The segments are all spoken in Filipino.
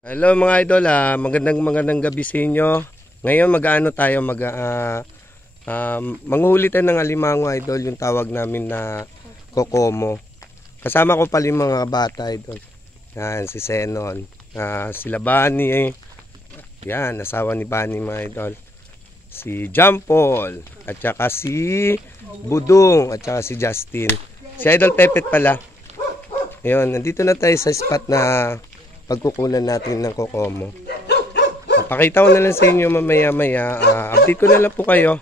Hello mga idol, magandang gabi sa inyo. Ngayon mag-aano tayo, manghuli tayo ng alimango idol, yung tawag namin na kokomo. Kasama ko pala yung mga bata idol. Yan, si Senon, sila Bunny, yan, asawa ni Bunny mga idol. Si Jampol, at saka si Budong, at saka si Justin. Si Idol Pepet pala. Ayun, nandito na tayo sa spot na pagkukunan natin ng kokomo. Pakita ko na lang sa inyo mamaya-maya. Update ko na lang po kayo.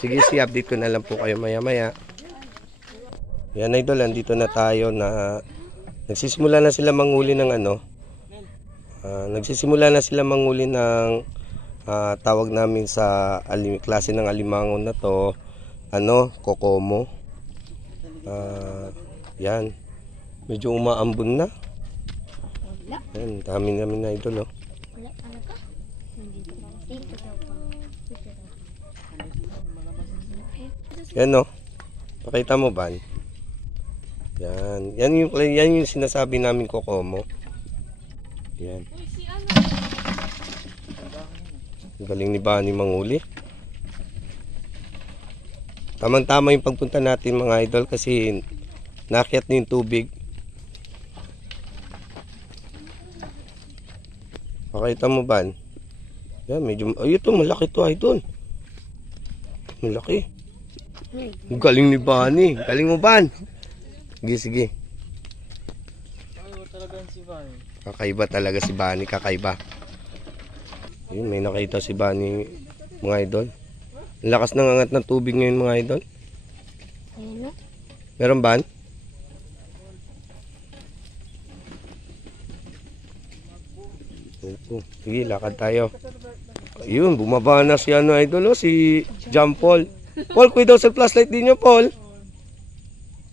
Sige, update ko na lang po kayo maya-maya. Yan idol, andito na tayo na nagsisimula na sila manghuli ng nagsisimula na sila manghuli ng tawag namin sa klase ng alimango na to, kokomo. Yan. Medyo umaambon na. Yan, dami namin na idol, oh. Yan, oh. Pakita mo ba? Yan. Yan yung sinasabi namin kokomo. Yan. Galing ni Bunny manghuli. Tamang-tama yung pagpunta natin mga idol kasi nakyat na yung tubig. Pakita mo ba? Yan, medyo, ay ito, malaki to idol. Malaki. Galing ni Bunny. Galing mo ba? Sige. Kakaiba talaga si Bunny, kakaiba. Ayun, may nakita si Bunny mga idol. Ang lakas ng angat ng tubig ngayon mga idol. Meron ba? Sige, lakad tayo. Ayun, bumaba na si idol, si Jampol. Paul, kuya daw sa flashlight din nyo, Paul.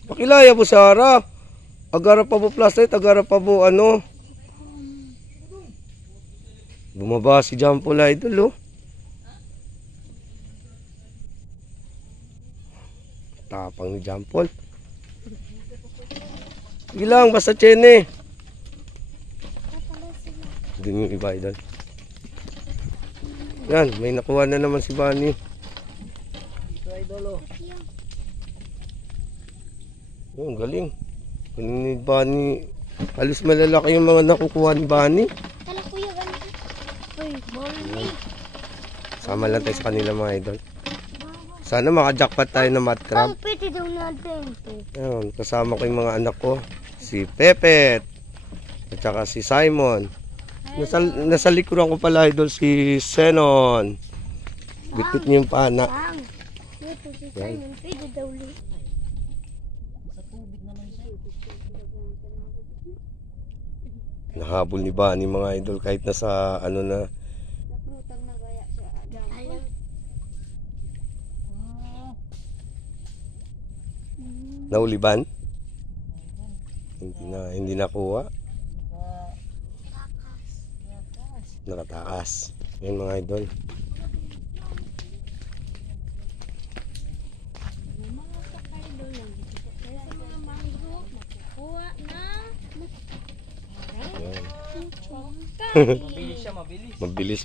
Pakilaya po Sara. Agara pa po flashlight, agara pa po Bumaba si Jampol idol, oh. Tapang ni Jampol. Sige lang, basta chene. Doon yung iba idol. Yan, may nakuha na naman si Bunny. Ito idol, oh. Yung galing. Galing ni Bunny. Halos malalaki yung mga nakukuha ni Bunny. Sama lang tayo sa kanila mga idol. Sana maka-jackpot tayo ng mud crab. Pwede daw natin. Ayun, kasama ko yung mga anak ko. Si Pepet. At saka si Simon. Nasa likuran ko pala idol si Senon. Bitbit niyo yung pana. Ito si Simon. Pwede daw ulit. Nahabol ni Bunny mga idol kahit nasa na. Nauliban? Hindi nakuha. Nakataas. Yan mga idol. Mabilis.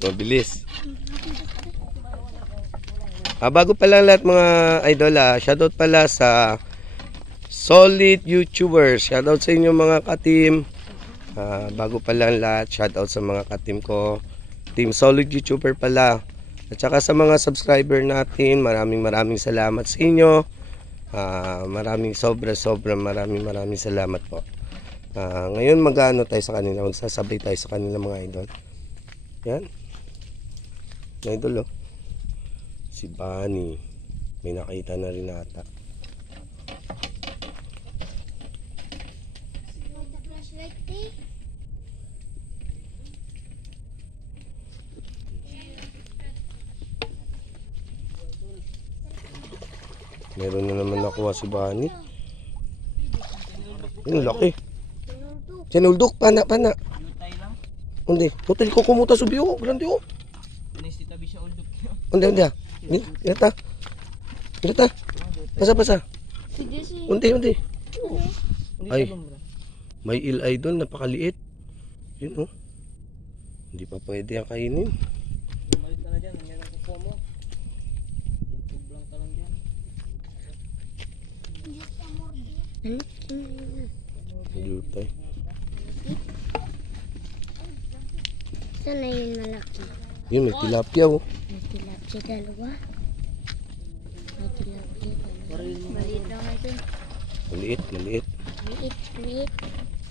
Bago pala lahat mga idol, shoutout pala sa Solid YouTubers. Shoutout sa inyo mga ka-team. Bago pala lahat, shoutout sa mga ka-team ko. Team Solid YouTuber pala. At saka sa mga subscriber natin, maraming salamat sa inyo. Maraming maraming salamat po. Ngayon mag-ano tayo sa kanila, magsasabay tayo sa kanila mga idol. Yan. Mga idol, oh. Si Bunny. May nakita na rin ata. Meron na naman nakuha si Bunny. Yung laki. Sinuldok, pana. Hindi, hotel ko kumuta subi, oh. Grande, oh. Hindi. Ito. Pasa. Pwede si. Unti. Hindi Ay. ka lumbra. May il idol, napakaliit. Yun oh. Hindi pa pwede ang kainin. Bumalik ka na dyan. Meron ko mo. YouTube lang ka lang dyan. Lutay. Sana yun malaki. Yun, may tilapia oh. May tilapia dalawa. May tilapia dalawa. Maliit lang ito. Maliit. Maliit.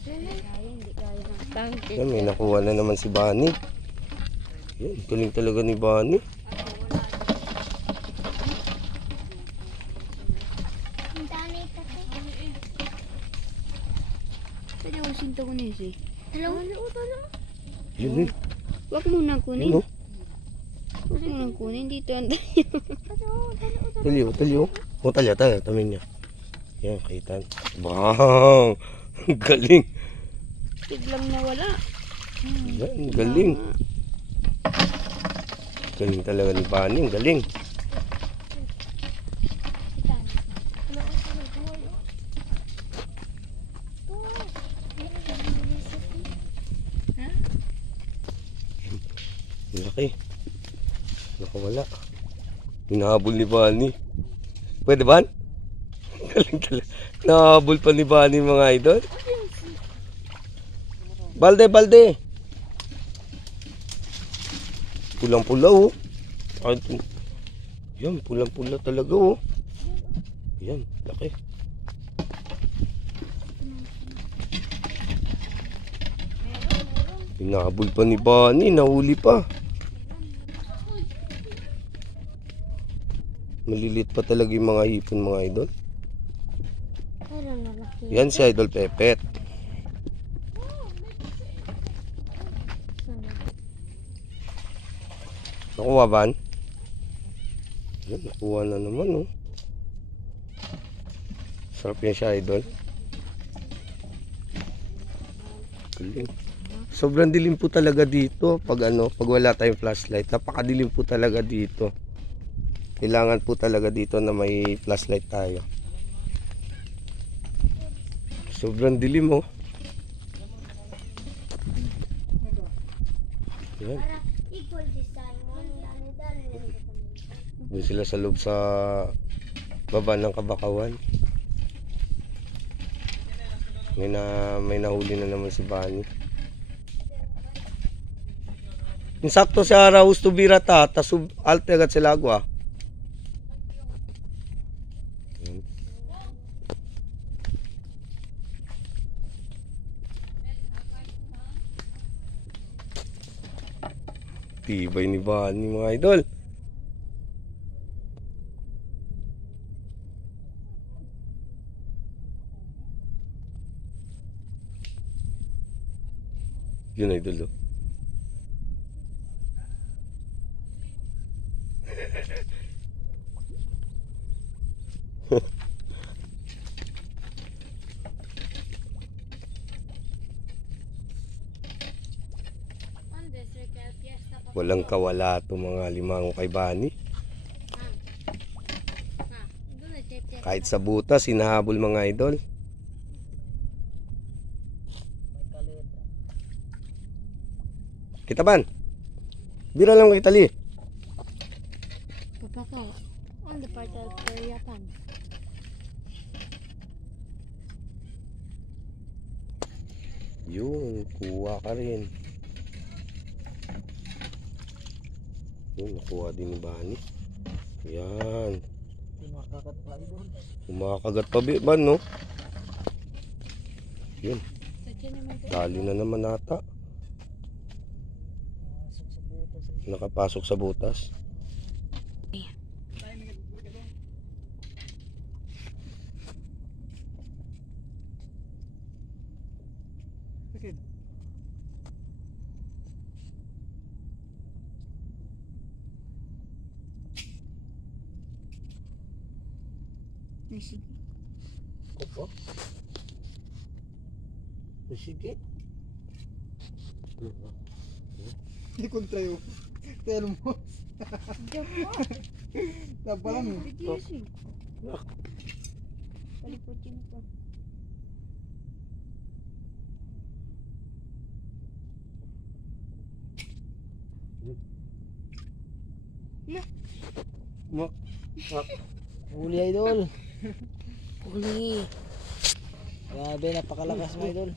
Hindi kaya ng pangit. Yan, may nakuha na naman si Bunny. Yan, galing talaga ni Bunny. Ang dami kasi. Pwede ko sinto ko na yun. Dalawa. Yun eh. Huwag mo nang kunin. Yun oh. Huwag mo nang kunin. Dito ang tayo. Talyo. O, talya, tamin niya. Yan, kita. Bang! Ang galing. Biglang nawala. Yan, galing. Galing talaga ni Bunny, ang galing. Laki. Nakawala. Hinahabol ni Bunny. Pwede ba? Galing talaga. Nahabol pa ni Bunny mga idol. Balde. Pulang-pula oh. Yan, pulang-pula talaga oh. Yan, laki. Hinahabol pa ni Bunny, nahuli pa. Maliliit pa talaga yung mga hipon mga idol. Parang malaki. Yan si Idol Pepet. Nakuha ba? Yan, nakuha na naman oh. Sarap yan siya idol. Galing. Sobrang dilim po talaga dito pag pag wala tayong flashlight. Napakadilim po talaga dito. Kailangan po talaga dito na may flashlight tayo. Sobrang dilim oh. Yan. Equal si Simon. Dali. Doon sila sa loob sa baba ng Kabakawan. May nahuli na naman si Bunny. Insakto sa Raus to Birata, tasub alte agad sila agwa. Tibay ni Bunny mga idol. Yun idol oh. Walang kawala itong mga limango kay Bunny. Kahit sa butas, hinahabol mga idol. Kita ban? Bira lang kay tali. Papaka. On the part of Japan. Yun, kuha ka rin. Yun, nakuha din ni Bunny. Yan. Kumakagat pa doon. Kumakagat pa ba, no? Yun. Tali na naman ata. Nakapasok sa butas. Sige. Opo. Sige. Hindi kontra yun. Telo mo. Napalang eh. Paliputin ko. Mak. Huli idol. Huli. Grabe, napakalakas mo idol.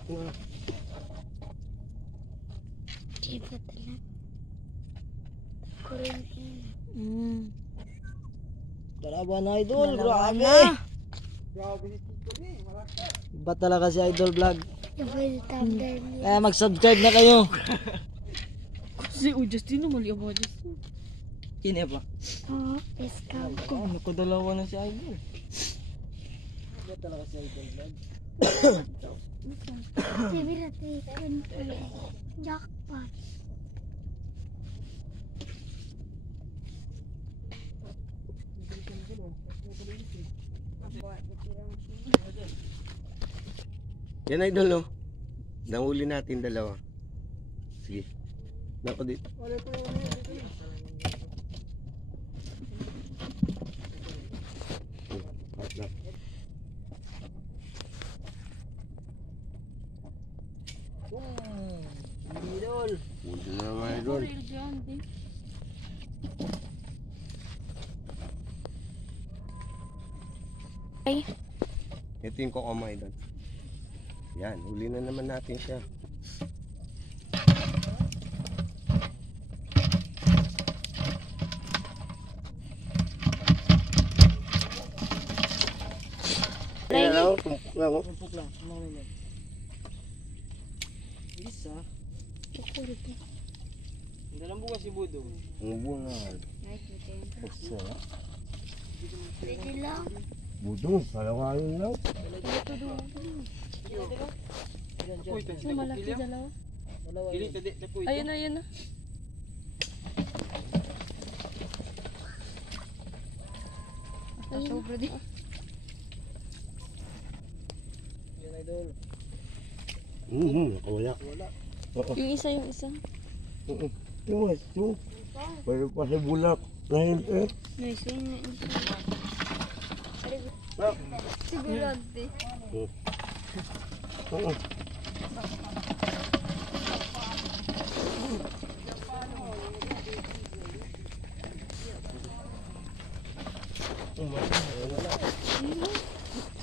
Di ba talaga? Kurente na. Dalawa na idol, Dalawa grabe. Iba talaga si Idol Vlog. Diba yung thunder niya? Kaya mag-subscribe na kayo. Si Justin mali ako Justin. Kini ba? Oo, discount ko. Ano ko dalawa na si Idol. Iba talaga si Idol Vlog. Sabi natin, jackpot. Yan idol oh. Nahuli natin dalawa. Sige. Nako dito. Idol. Huli na mga idol. Ay. Ito yung kokoma idol. Yan, huli na naman natin siya. Ayan ako, tumpok na ako. Tumpok lang. Ano naman? Isa. Kukulit. Hindi lang bukas si Budo. Ang bungal. Pwede lang. Budong, palawanin lang. So malaki dalawa. Dalawa. Ayun na, ayun na. Sobra din. Yan idol. Nakawala. Oo. Yung isa, yung isa. Ito. Pwede pa sa bulak. Dahil Nice, yun na. Ah. Sigurante. Oo.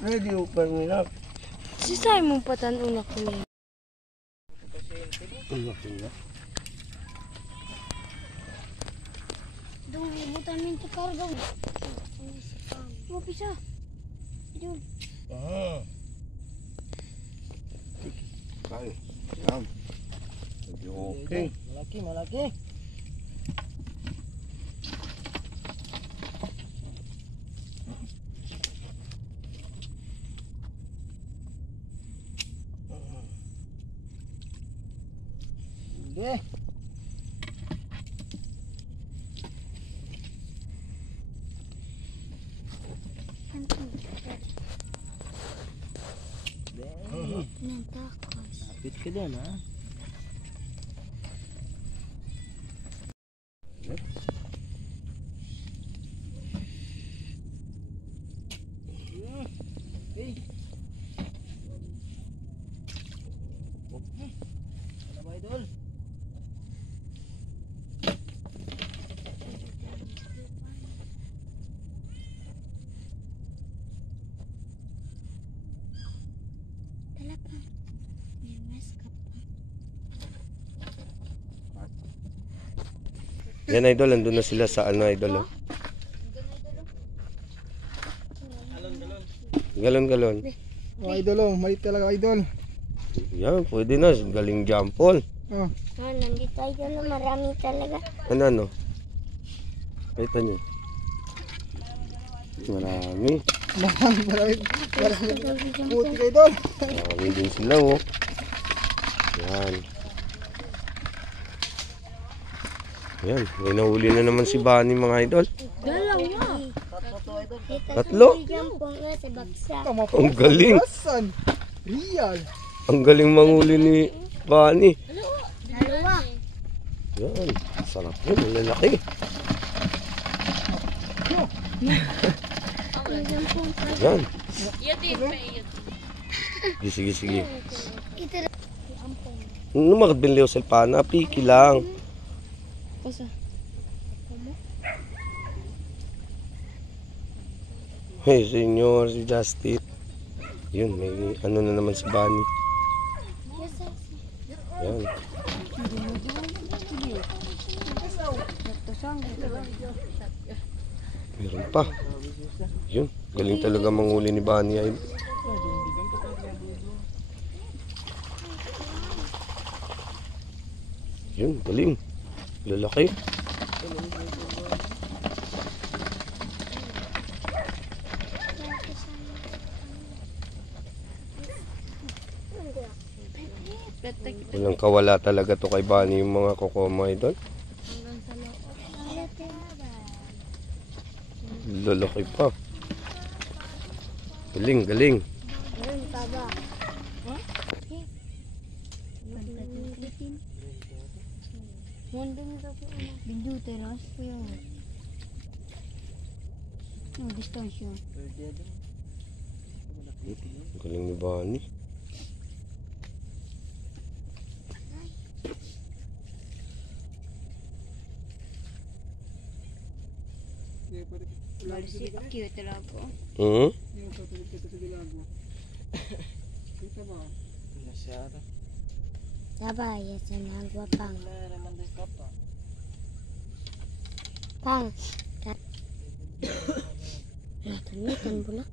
Ready pa nila. Si Simon patan una ko niya. Doon, ibutan mo yung karga. Mapi siya. Yun. Ah. Kaya. Yan. Okay. Malaki, malaki. Hindi. Nantakos. Kapit ka din ha. Hey. Ano ba idol? Dala pa. May mask ka pa. Yan idol, andun na sila sa ano idol oh. Galon-galon. Oh, idol oh, mali talaga idol. Yan, pwede na. Galing jampol. Oh. Nandito tayo na marami talaga. Ano? Kita nyo. Marami. Marami. Marami. Puti ka idol. Marami din sila oh. Yan. Yan, may nahuli na naman si Bunny mga idol. Dalawa. Tatlo? Jampong nga sa baksa. Ang galing. Real. Ang galing manguli ni Bunny. Dalawa. Yan, sarap yun, ang lalaki. Ang jampong pa. Yan, Yatin pa Sige, sige. Ito. Ano makabinli o selpana? Piki lang. Pasa. Hey, senyor, si Justin. Yun, may ano na naman si Bunny. Yan. Meron pa. Yun, galing talaga manghuli ni Bunny. Ay. Yun, galing. Lalaki. Walang kawala talaga to kay Bunny yung mga kokomo idol. Lalaki pa. Galing, galing. Bindu teras kaya. No, distansya. Galing ni Bunny. Balsi cute talaga. Hmm? Sabay, sa nagwa pang. Pang. Natanitan bulak.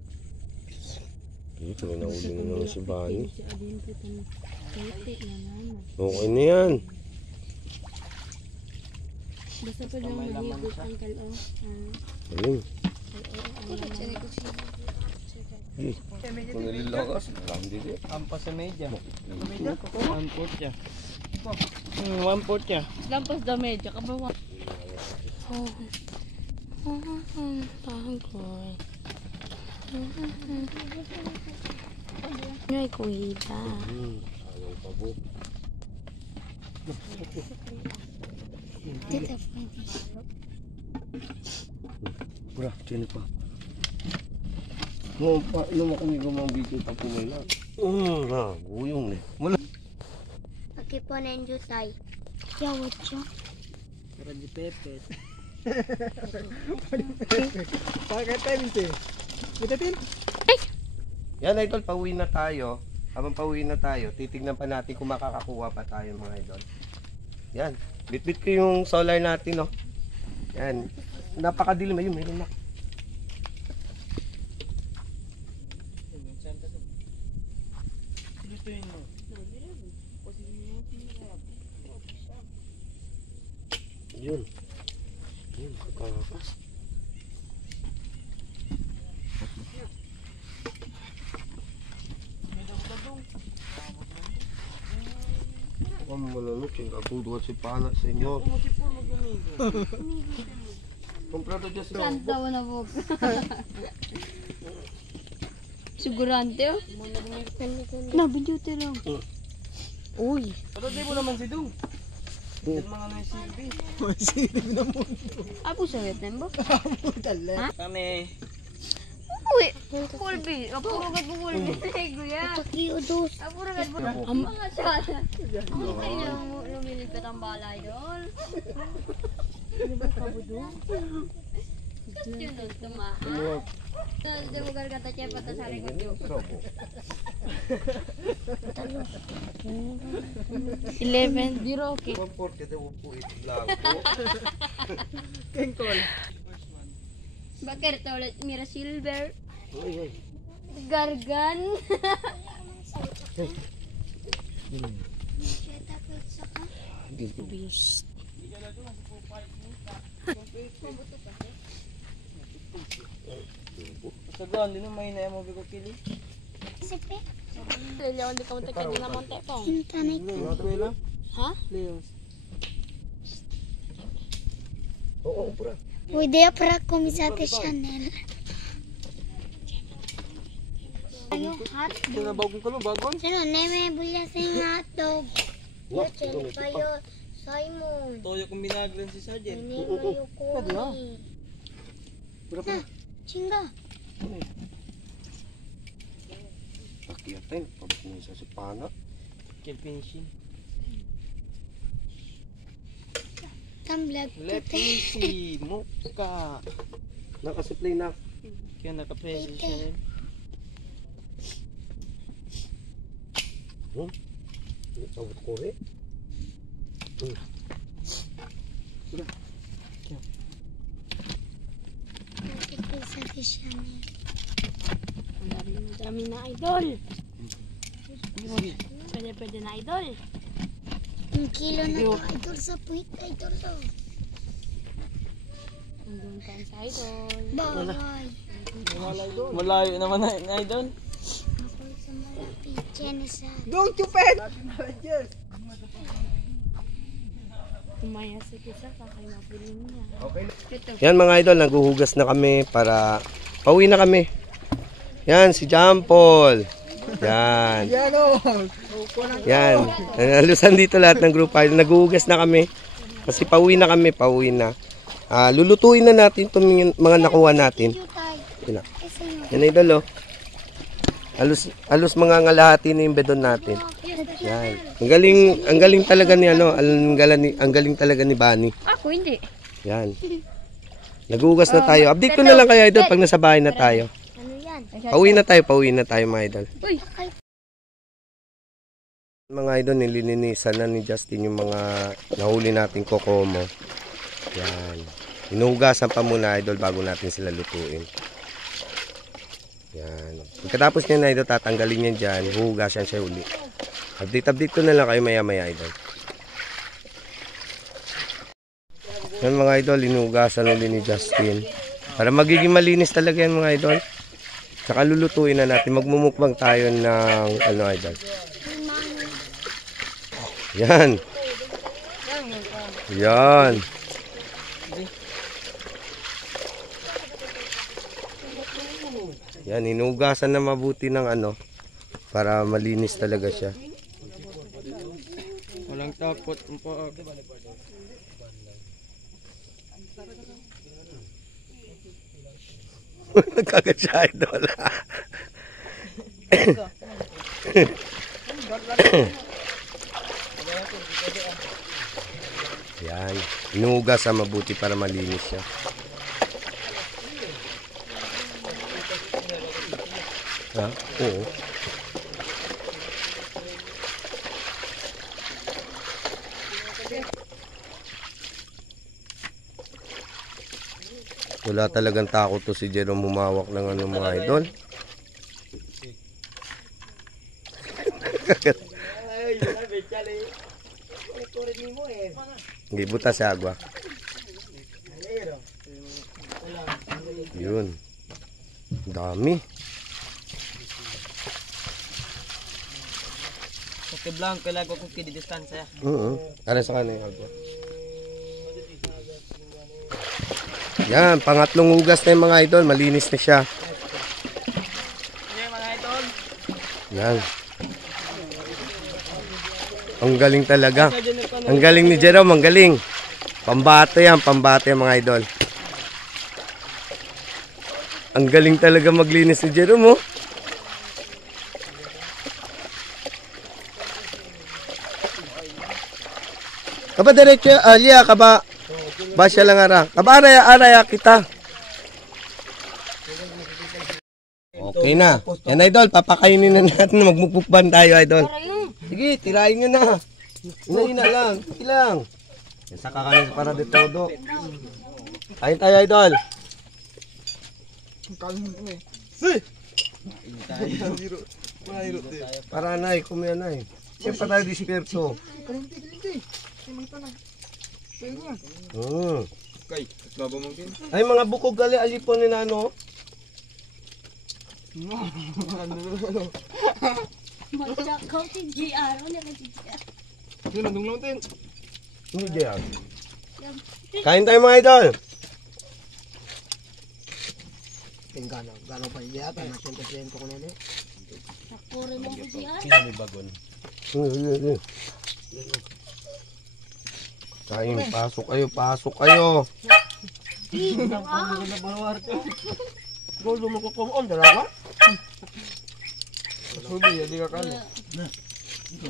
Dito, may nahuli na naman si Bunny. Okay na yan. Basta pa lang mahigop ang kalaw. Galing. Kung nalilakas, hindi din. Ampas sa medya. One fourth siya. One fourth siya. Lampas da medya ka ba? Ay, kuhida. Ayaw pa po. Dito pwede. Bra, tiyan pa. Nung kami gumang video pa po nila. Buyong na. Wala. Pakiponen jusay. Yawat siya. Para di pepet. Pakai tempe. Bitatin. Yan idol, pauwi na tayo. Habang pauwi na tayo, titignan pa natin kung makakakuha pa tayo mga idol. Yan, bitbit ko yung solar natin, no. Yan, napakadilim. Ayun, meron na. Yun. Yun, kakakas. Kung manunod, yung kaguduhan si Pana sa inyo. Comprado dyan sa Santa na po. Sigurante oh. Na, video lang. Uy. Pero di mo naman si Dung. Yan mga may silbi. May silbi na mo. Apo sa Vietnam ba? Kami. Uy. Kulbi. Apurugad mo kulbi. Kuya. Pakiudos. Apurugad mo. Ang mga sana. Ang kanya mo lumilipit ang balay doon. Ano ba kabudo? Yun doon tumahan. Hindi mo gargata siya pata sa likod yun. 11, zero, okay. 140 daw po ito lang. Kengkol. Bakit ulit mira silver? Uy, uy. Gargan. Beast. Sagaan, di mo may na mo bigo kili. Sipi. Leon, di ka mo tika di na monte po. Sintanay ko. Mga kuwela. Ha? Leos. Oo, pura. Pwede para kumisate Chanel. Ano? Hotdog. Ito na bagong kalo, bagon. Sino? Neme bulya sa hotdog. Yo, chili kayo. Simon. Toyo kong binaglan si Sergeant. Nene kayo ko. Pura pa. Chinga. Takiyatin, pabot mo isa si Pana. Kill finishing. Tamblag. Let me see. Muka. Nakasiplay na. Kaya naka-pressure siya rin. Tawag ko rin. Ang dami na idol. Pwede na idol. Ang kilo na to idol sa puwit idol to. Nandun tayo sa idol. Baway. Malayo naman na idol. Ako sa malapit. Jenison. Don't you pet! Kumaya si Kisa kakay mapilin niya. Yan mga idol, naghuhugas na kami para pauwi na kami. Yan, si John Paul. Yan. Yan. Nalusan dito lahat ng group idol. Naghuhugas na kami. Kasi pauwi na kami, pauwi na. Lulutuin na natin itong mga nakuha natin. Yan, yan idol oh. Alos mga ngalahati na yung bedon natin. Yan. Ang galing talaga ni ano, ang galing talaga ni Bani. Ako hindi. Yan. Naghuhugas na tayo. Update ko na lang kayo idol pag nasa bahay na tayo. Ano yan? Pauwi na tayo mga idol. Uy! Mga idol, nililinisan na ni Justin yung mga nahuli nating kokomo. Yan. Hinuhugasan pa muna idol bago natin sila lutuin. Yan. Pagkatapos niya na idol, tatanggalin niya dyan. Huhugasan siya uli. Update ko na lang kayo maya idol. Yan mga idol, hinuhugasan uli ni Justin. Para magiging malinis talaga yan mga idol. Saka lulutuin na natin. Magmumukbang tayo ng ano idol. Yan. Yan. Yan, hinugasan na mabuti ng ano para malinis talaga siya. Walang takot. Nagkagat siya idol. Yan, hinugasan mabuti para malinis siya. Ha? Oo. Wala talagang takot to si Jerome humawak ng ano mga idol. Hindi butas sa agwa. Yun. Dami. Okay, blanco lago ko kidi distansya. Para sa kanila yung agwa. Yan, pangatlong hugas na yung mga idol. Malinis na siya. Yan mga idol. Yan. Ang galing talaga. Ang galing ni Jerome, ang galing. Pambate yan mga idol. Ang galing talaga maglinis ni Jerome, oh. Kaba diretso, Alia, kaba. Basya lang ara. Kaba araya kita. Okay na. Yan idol, papakainin na natin. Magmukbukban tayo idol. Sige, tirahin nyo na. Ina lang. Sige lang. Yan sa kakanin para de todo. Kain tayo idol. Para nay, kumaya nay. Siya pa tayo disperso. Kay, baba mo kin. Ay mga bukog gali alipon ni nano. Magkakaw si GR. Ano yung GR? Yun, nandung lang din. Hindi diyan. Kain tayo mga idol. Gano'n pa iya, tayo natin ko na din. Nakuri mo si GR. May bagon. Kain, pasok kayo. Golo mo ko on dalawa. Ruby, hindi ka kali.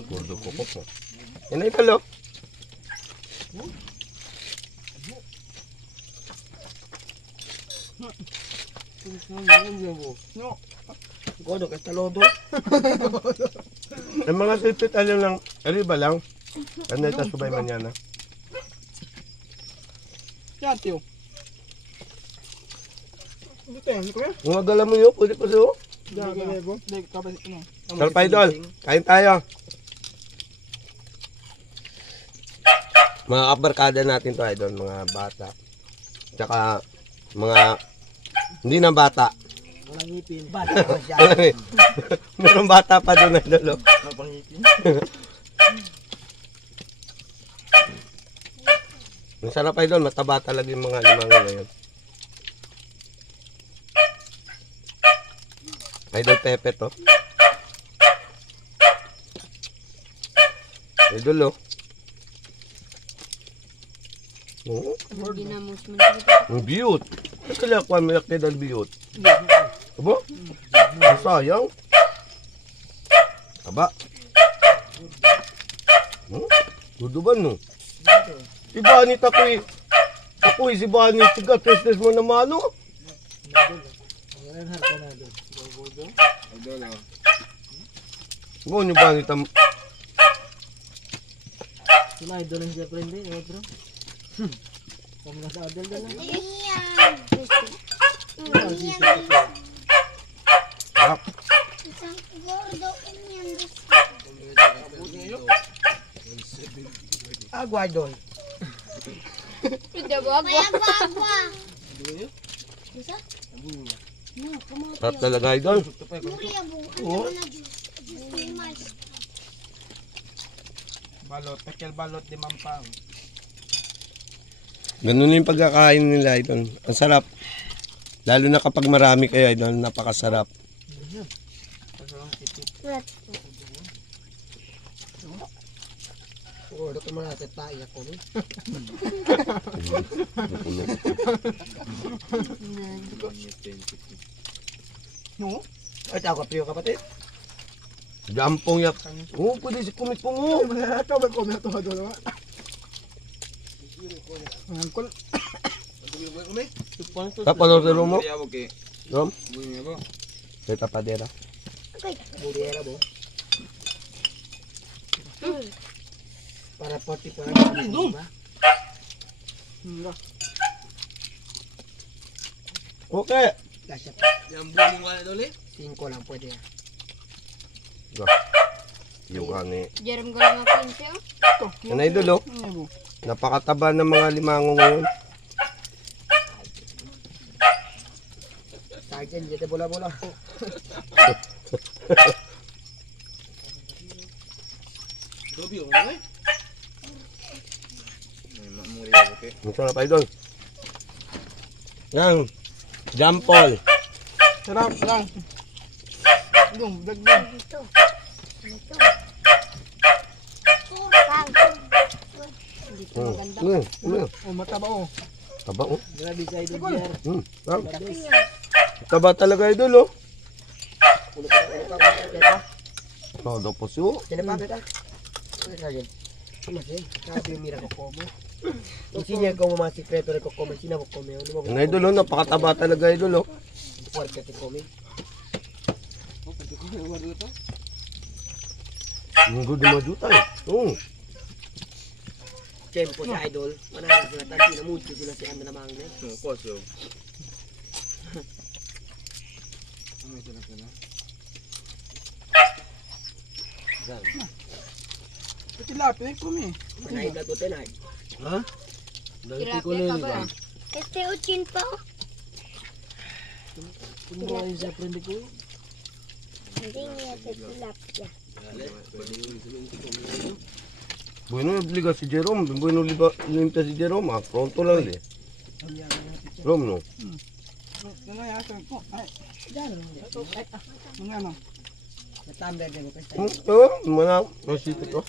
Gordo ko po. Yan na italo. Godo, kaya talodo. Ang mga sitit, alam lang, ariba lang. Ano ito, subay manyana. Yan, tiyo. Hindi tayo, hindi ko yan. Mga gala mo yun, pwede ko siyo. Hindi, kapit ito na. Salpa idol, kain tayo. Mga kabarkada natin to idol, mga bata. Tsaka mga hindi na bata. Walang ngipin. Bata pa siya. Meron bata pa doon idol. Walang ngipin. Ang sarap idol, mataba talaga yung mga limango ngayon. Idol Pepe to. Idol oh. Oo. Ginamos mo na dito. Ang biyot. Ba't kaya ako ang malaki ng biyot? Aba? Ang sayang. Aba? Gudo ba no? Si Bani takoy. Takoy si Bani. Tiga, testes mo naman no? Mo ni Bani tam... Sila, idol lang siya friend eh, bro. Kung nasa adal na lang. Sarap. Agua, idol. Hindi ba? Sarap talaga idol. Oo. Balot, pekel balot di mampang. Ganun yung pagkakain nila idol. Ang sarap. Lalo na kapag marami kayo idol, napakasarap. Oo, ito mga natatay ako ni. No? Ay, tawag ka piyo kapatid. Jampong yak. Oo, pwede si kumit po mo. Ito ba kung ito doon naman? Angkol. Tapalor mo. Rom? Sa tapadera. Buriera mo. Para poti para doon. Okay. Kasya. Yang bunyi wala dole? 5 lang pwede. Yung ani. Jerem ko lang ang 15. Yan idol oh. Napakataba ng mga limango ngayon. Sergeant, dito bola-bola. Dobi o ano eh? Ang sarap idol. Yan. Jampol. Sarap lang. Dong, dagdag. Oh, mataba oh. Taba oh. Grabe sa idol diyan. Taba talaga idol oh. Ulo ka. Oh, daw po siyo. Sino pa beta? Sergeant. Kasi, sabi mira ko como. Insinya ko mga sikreto ko como, sino ko como. Ang idol oh, napakataba talaga idol oh. Fuerte te come. Ang good na majuta eh. Oo. Tempo sa idol, manana sila tanti na mucho sila si Anda namang ne. Koso. Tilapia kumi. Manay ka to tenay. Ha? Tilapia ka ba? Este uchin pa. Kumbawa sa friend ko. Hindi niya sa tilapia. Bueno, liga si Jerome. Bueno, liga si Jerome. Ah, pronto lang eh. Rom, no? Ano ya sa ko? Ay. Diyan. Ano? Natamber din ko sa. Oo, mana masipit oh.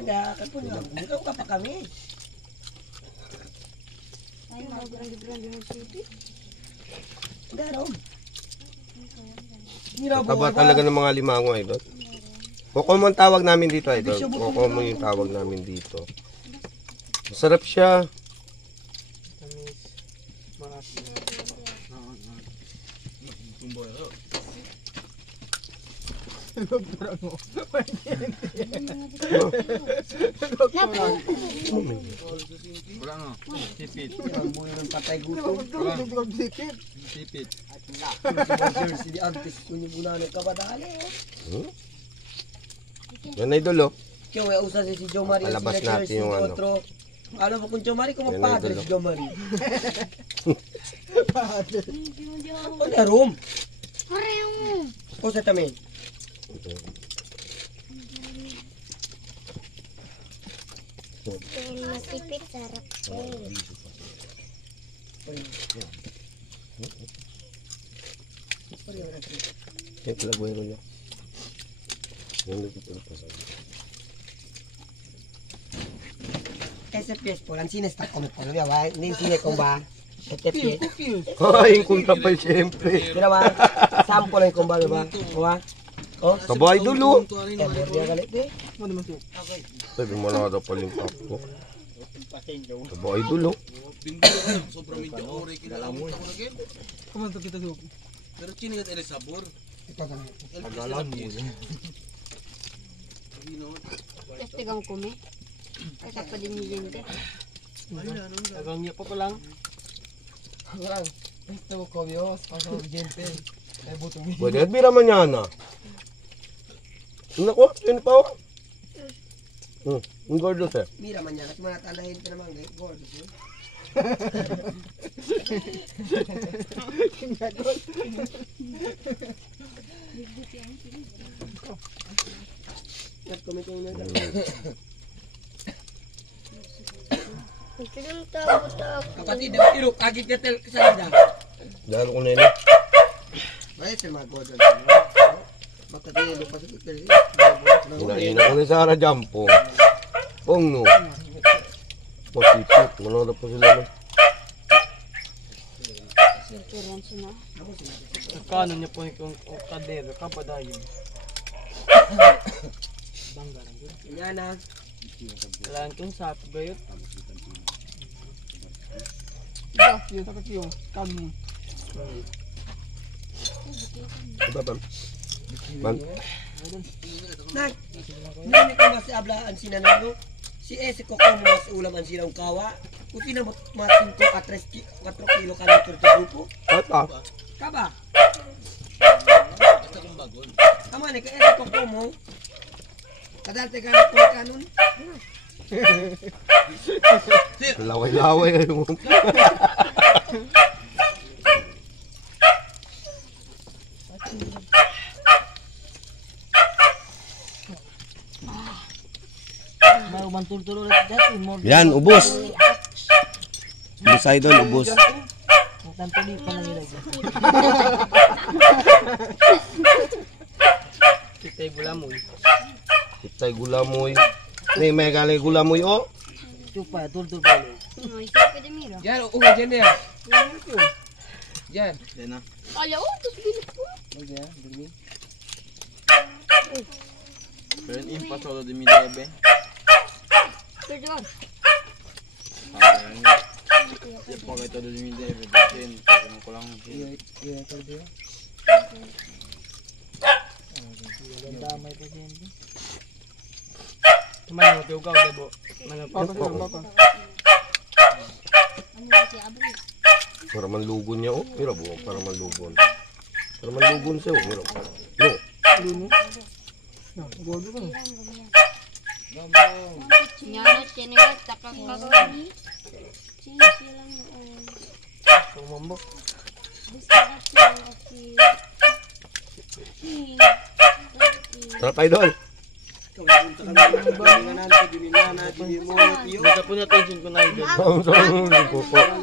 Ada ka po na. Ikaw ka pa kami. Ay, mga grande-grande ng city. Garo. Taba talaga ng mga limango, idol. Kokomo ang tawag namin dito, idol. Kokomo yung tawag namin dito. Masarap siya. Wala nga. Sipit. Ang buhay ng patay gutom. Sipit. Jersey di artist ko yung bulan ng kabadali. Yan, idol, oh. Kaya may usa si Joe Marie. Palabas natin yung ano. Alam mo kung Joe Marie, kung Yan, mapadre idol, si Joe Marie. O na room. O sa tamin. Matipid, sarap. Yan, kalabuero niya. Yan, nagpipilipas ako. Ese pies po, ang sinesta ko po. Hindi sine ko ba? Ese pies. Ay, yung kunta pa siyempre. Kira ba? Sample lang ko ba, diba? Kuha? Oh, Kaba, idol, oh. eh, mordia galit eh. Sabi mo na daw pala yung papo. Kaba, idol, oh. Binggo ka. Sobrang medyo ore. Kinalaman ako na gin. Kumanto kita ko. Pero chinigat ele sabor. Ito na. Agalan mo. Tigang kumi. Kaya pa din yung dente. Agang niya pa lang. Agang. Ito ko bios. Pasok gente. Ay butong. Pwede, at bira man yan, ah. Naku, yun pa, oh. Ang gordo, sir. Mira man yan. At mga talahin ka naman. Gordo siya. Kapatid, iro, kagit ka tel kasalida. Dahil ko na yun, eh. Ay, sa mga godol. Bakit hindi pa sa hotel? Hinaina ko na sa Ara Jampo. Pong, no. Masipit. Manood po sila, no. Kano niya po yung kadero, kapadayon. Yan na. Kailangan kong sapi gayot. Yung sakit yung kami. Diba, Bam? Bam? Nay, hindi ko mas ablaan sinanalo. Si Ese ko kung mas ulam ang silang kawa. Kung pinamot mas 5 at 4 kilo ka ng grupo. Ata. Kaba. Basta kong bagon. Tama ni ka Ese ko mo. Kadal te ganap ko kanon. Laway-laway kayo. May ubang tultulo ulit dati. Yan, ubos. Ubos, idol, ubos. Tantuli pa lang nila. Kitay gulamoy. Kitay gulamoy. May galing gulamoy, oh. Chupa, tultul pa lang. Ay, pwede mira. Yan, uga dyan na yan. Yan. Yan na. Kala, tapos bilis ko. Pero yung impa solo de mi debe. Pwede ka. Yung pagay todo de mi debe. Then, pagay ko lang. Damay pa dyan. Mana mo tiugaw, debo. Mana pa. Para manlugon niya, oh. Mira, buwag para manlugon. Para manlugon siya, oh. Mira. No. Nyana, tinigat, takang kagawin. Tumambok. Sarap, idol. Basta po natin ko na idol.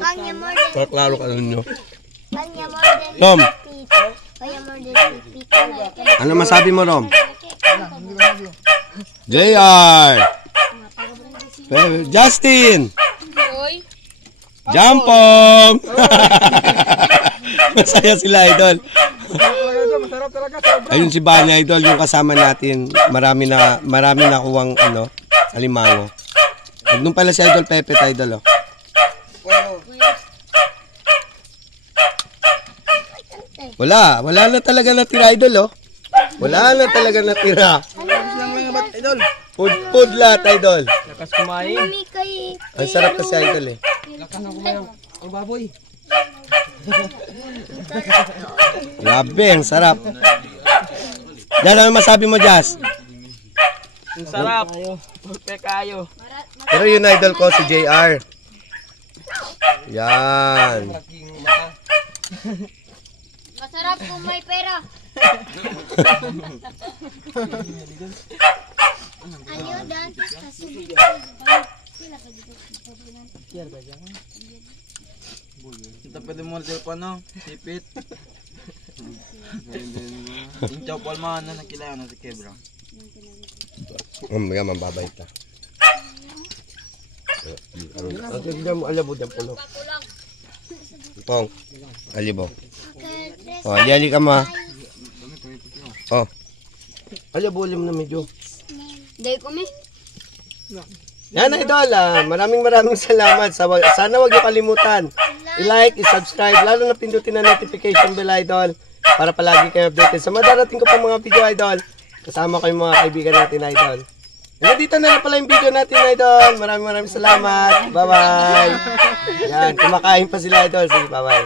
Kanya more than Para klaro ka nun nyo. Kanya more than Tom, Kanya more than 50. ano masabi mo, Rom? JR! Justin! Oy. Jampong! Masaya sila, idol. Ayun si Bani Idol, yung kasama natin. Marami na kuwang alimango. Nandun pala si Idol Pepe Idol, oh. Wala na talaga natira, Idol, oh. Wala na talaga natira. Food lahat, Idol. Lakas kumain. Mami kay... Ang sarap kasi, Idol, eh. Lakas na kumain ang baboy. Grabe, ang sarap. Diyan, ano masabi mo, Jazz? Ang sarap. Pekayo. Pero yun, Idol ko, si JR. Yan. Masarap kung may pera. Ayaw dati kasi... Ito pwede mo telepon, no? Sipit. Yung chopal man na nakilala na si Kebra. Mamaya mambabay ta. Tignan mo, alabo dyan pulo. Pong, alibo. Oh, ali ka ma. Oh. Alabo ulim na medyo. Day ko mi. Yan, Idol, maraming salamat. Sana wag niyo kalimutan i-like, i-subscribe, lalo na pindutin na notification bell, Idol, para palagi kayo updated sa madarating ko pang mga video, Idol. Kasama ko yung mga kaibigan natin, Idol. Hanggang dito na lang pala yung video natin, Idol. Maraming salamat. Bye-bye. Yan, kumakain pa sila, Idol. Sige, bye-bye.